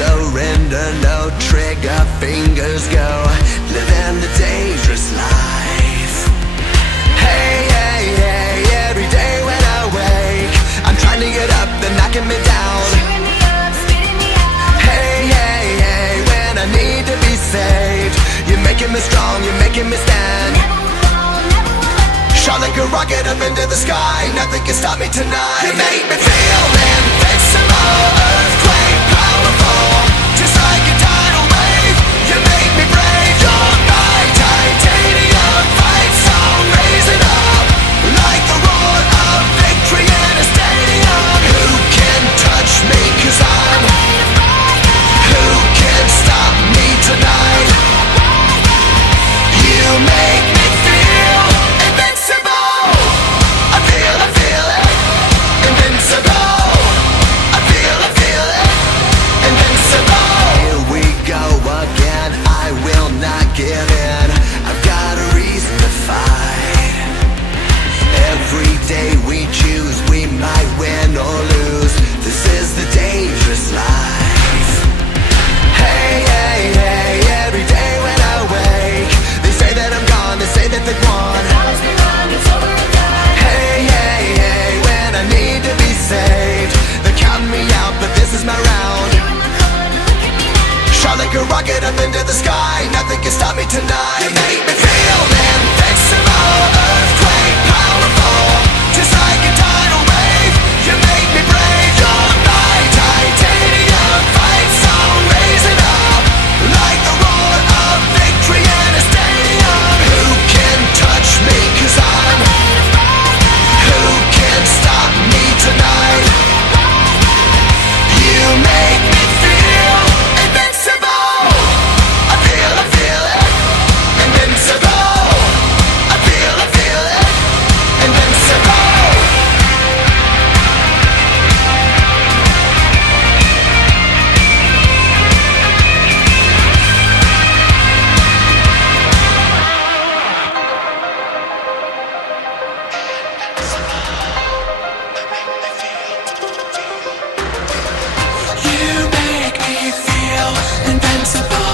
surrender, no trigger fingers go, living the dangerous life. Hey, hey, hey, every day when I wake, I'm trying to get up, they're knocking me down. Cheering me up, spitting me out. Hey, hey, hey, when I need to be saved, you're making me strong, you're making me stand. Never will fall, never will let. Shot like a rocket up into the sky, nothing can stop me tonight. You make me feel invincible, earthquake powerful, just like a tidal wave. You make me brave, you're my titanium fight song, raising up like the roar of victory in a stadium. Who can touch me, 'cause I'm Made of fire, who can stop me tonight? You make me feel invincible. I feel it, invincible. I feel it, invincible. Here we go again, I will not give in. I've got a reason to fight. Every day we choose, we might win or lose. This is the dangerous life. Hey, hey, hey, every day when I wake, they say that I'm gone, they say that they've won. follows me around, it's over and done. Hey, hey, hey, when I need to be saved, they're counting me out, but this is my round. You're in my corner, look at me now. Shot like a rocket up into the sky, nothing can stop me tonight. You make me feel invincible, earthquake powerful, just like a tidal wave. You make me brave, you're my titanium fight song, raising up like the roar of victory in a stadium. Who can touch me, 'cause I'm Made of fire, who can stop me tonight? You make me feel invincible. I feel it, invincible. I feel it, invincible. You make me feel invincible.